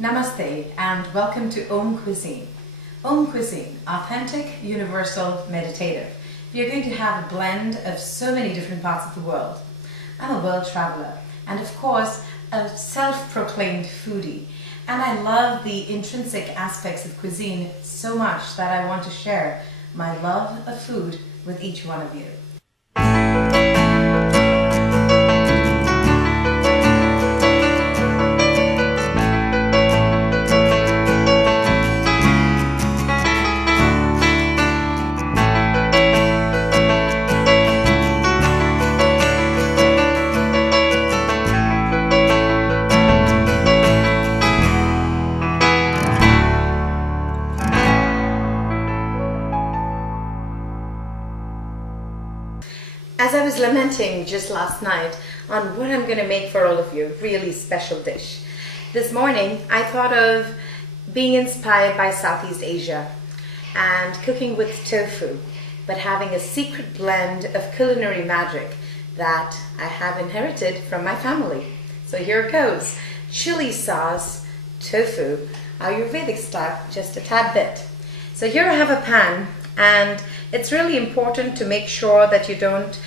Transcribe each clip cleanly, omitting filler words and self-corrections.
Namaste and welcome to Om Cuisine. Om Cuisine, authentic, universal, meditative. You're going to have a blend of so many different parts of the world. I'm a world traveler and of course a self-proclaimed foodie. And I love the intrinsic aspects of cuisine so much that I want to share my love of food with each one of you. As I was lamenting just last night on what I'm going to make for all of you, a really special dish, this morning I thought of being inspired by Southeast Asia and cooking with tofu, but having a secret blend of culinary magic that I have inherited from my family. So here it goes. Chili sauce, tofu, Ayurvedic style, just a tad bit. So here I have a pan, and it's really important to make sure that you don't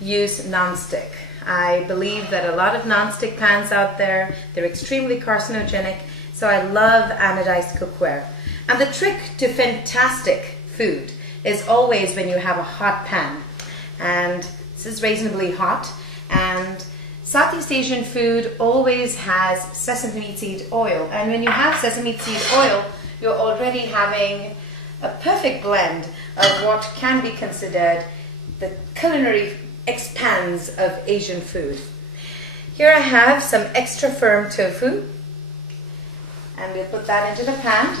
use non-stick. I believe that a lot of non-stick pans out there, they're extremely carcinogenic, so I love anodized cookware. And the trick to fantastic food is always when you have a hot pan. And this is reasonably hot, and Southeast Asian food always has sesame seed oil. And when you have sesame seed oil, you're already having a perfect blend of what can be considered the culinary expanse of Asian food. Here I have some extra firm tofu, and we'll put that into the pan.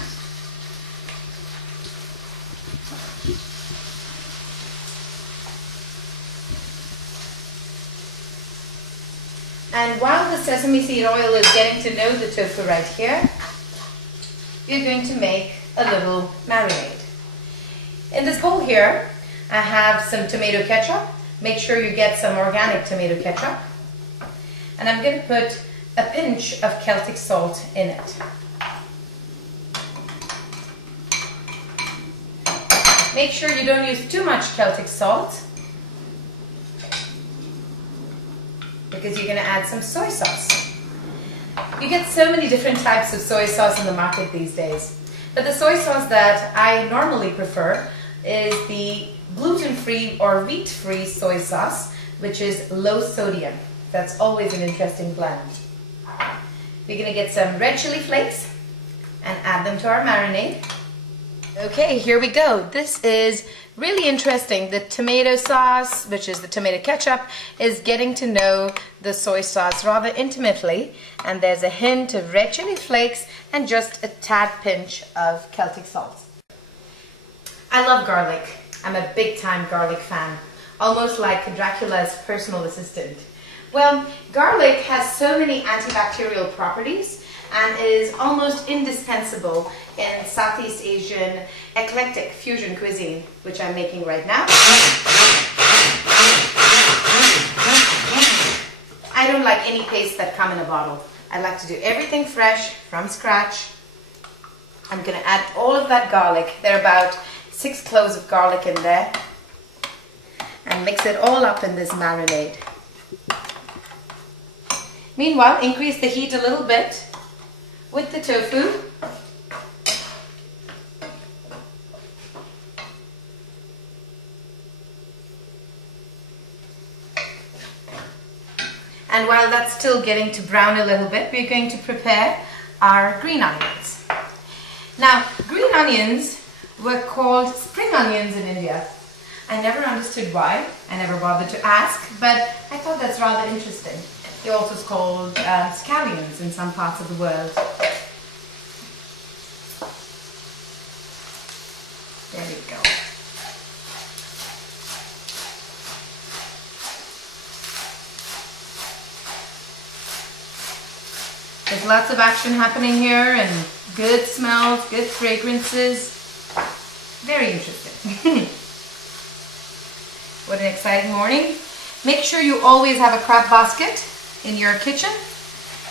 And while the sesame seed oil is getting to know the tofu right here, we're going to make a little marinade. In this bowl here, I have some tomato ketchup. Make sure you get some organic tomato ketchup. And I'm going to put a pinch of Celtic salt in it. Make sure you don't use too much Celtic salt, because you're going to add some soy sauce. You get so many different types of soy sauce in the market these days. But the soy sauce that I normally prefer is the gluten-free or wheat-free soy sauce, which is low sodium. That's always an interesting blend. We're going to get some red chili flakes and add them to our marinade. Okay, here we go. This is really interesting. The tomato sauce, which is the tomato ketchup, is getting to know the soy sauce rather intimately, and there's a hint of red chili flakes and just a tad pinch of Celtic salt. I love garlic. I'm a big time garlic fan, almost like Dracula's personal assistant. Well, garlic has so many antibacterial properties and is almost indispensable in Southeast Asian eclectic fusion cuisine, which I'm making right now. I don't like any pastes that come in a bottle. I like to do everything fresh from scratch. I'm going to add all of that garlic. There are about 6 cloves of garlic in there, and mix it all up in this marinade. Meanwhile, increase the heat a little bit with the tofu. And while that's still getting to brown a little bit, we're going to prepare our green onions. Now, green onions were called spring onions in India. I never understood why. I never bothered to ask, but I thought that's rather interesting. They're also called scallions in some parts of the world. There we go. There's lots of action happening here, and good smells, good fragrances. Very interesting. What an exciting morning. Make sure you always have a crab basket in your kitchen.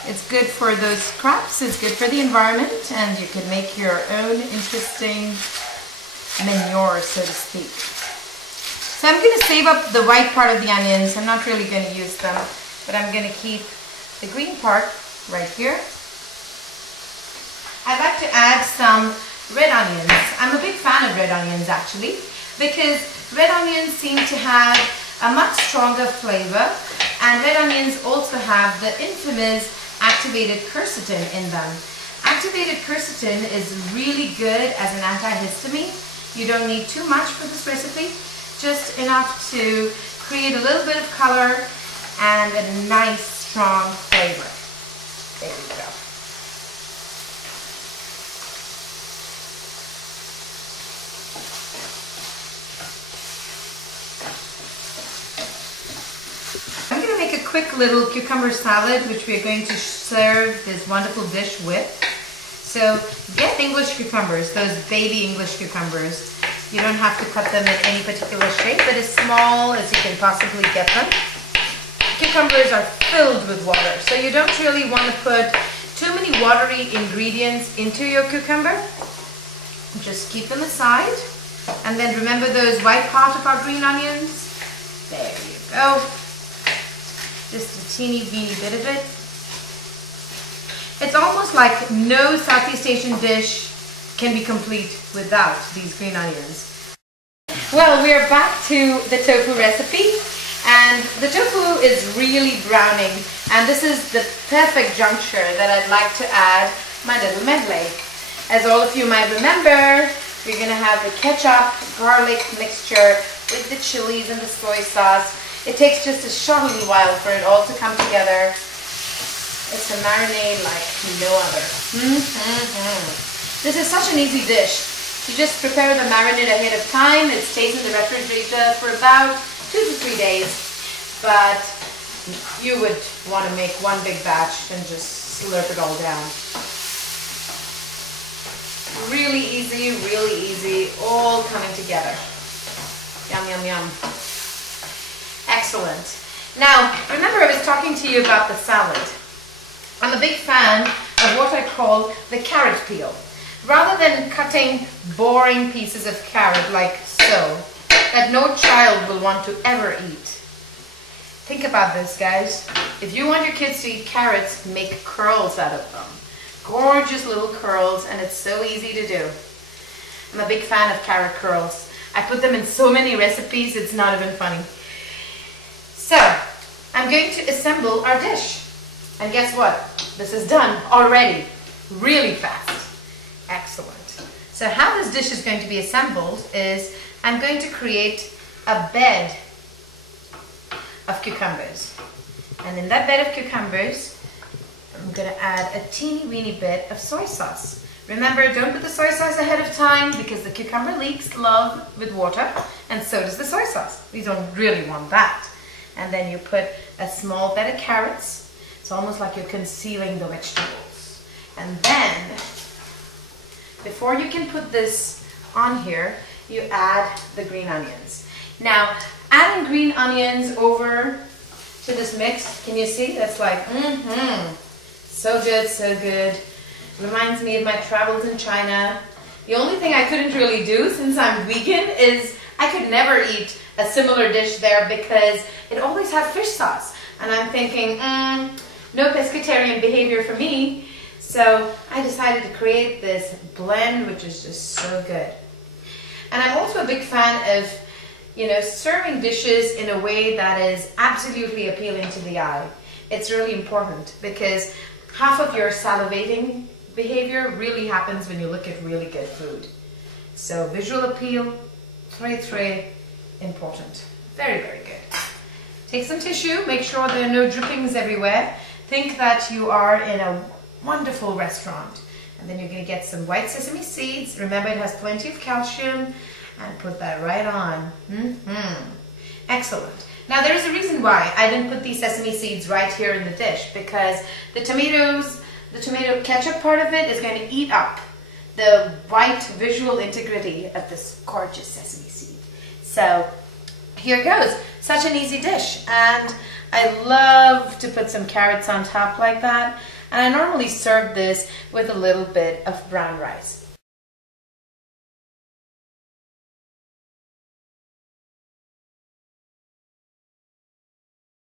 It's good for those crops, it's good for the environment, and you can make your own interesting manure, so to speak. So I'm going to save up the white part of the onions. I'm not really going to use them, but I'm going to keep the green part right here. I'd like to add some red onions. I'm a big fan of red onions actually, because red onions seem to have a much stronger flavor, and red onions also have the infamous activated quercetin in them. Activated quercetin is really good as an antihistamine. You don't need too much for this recipe, just enough to create a little bit of color and a nice strong flavor. There we go. I'm going to make a quick little cucumber salad, which we're going to serve this wonderful dish with. So get English cucumbers, those baby English cucumbers. You don't have to cut them in any particular shape, but as small as you can possibly get them. Cucumbers are filled with water, so you don't really want to put too many watery ingredients into your cucumber. Just keep them aside. And then remember those white part of our green onions? There you go. Just a teeny weeny bit of it. It's almost like no Southeast Asian dish can be complete without these green onions. Well, we are back to the tofu recipe, and the tofu is really browning, and this is the perfect juncture that I'd like to add my little medley. As all of you might remember, we're going to have the ketchup, garlic mixture with the chilies and the soy sauce. It takes just a short little while for it all to come together. It's a marinade like no other. This is such an easy dish. You just prepare the marinade ahead of time. It stays in the refrigerator for about 2 to 3 days. But you would want to make one big batch and just slurp it all down. Really easy, all coming together. Yum, yum, yum. Excellent. Now, remember I was talking to you about the salad. I'm a big fan of what I call the carrot peel. Rather than cutting boring pieces of carrot like so, that no child will want to ever eat. Think about this, guys. If you want your kids to eat carrots, make curls out of them. Gorgeous little curls, and it's so easy to do. I'm a big fan of carrot curls. I put them in so many recipes, it's not even funny. So, I'm going to assemble our dish. And guess what? This is done already. Really fast. Excellent. So how this dish is going to be assembled is I'm going to create a bed of cucumbers. And in that bed of cucumbers, I'm going to add a teeny weeny bit of soy sauce. Remember, don't put the soy sauce ahead of time because the cucumber leaks love with water, and so does the soy sauce. We don't really want that. And then you put a small bed of carrots. It's almost like you're concealing the vegetables. And then, before you can put this on here, you add the green onions. Now, adding green onions over to this mix, can you see? That's like, so good, so good. Reminds me of my travels in China. The only thing I couldn't really do since I'm vegan is I could never eat a similar dish there because it always had fish sauce. And I'm thinking, no pescatarian behavior for me. So I decided to create this blend, which is just so good. And I'm also a big fan of, serving dishes in a way that is absolutely appealing to the eye. It's really important because half of your salivating behavior really happens when you look at really good food. So visual appeal, très important. Very, very good. Take some tissue, make sure there are no drippings everywhere. Think that you are in a wonderful restaurant. And then you're going to get some white sesame seeds. Remember, it has plenty of calcium. And put that right on. Excellent. Now, there is a reason why I didn't put these sesame seeds right here in the dish, because the tomato ketchup part of it is going to eat up the white visual integrity of this gorgeous sesame seed. So, here goes. Such an easy dish. And I love to put some carrots on top like that. And I normally serve this with a little bit of brown rice.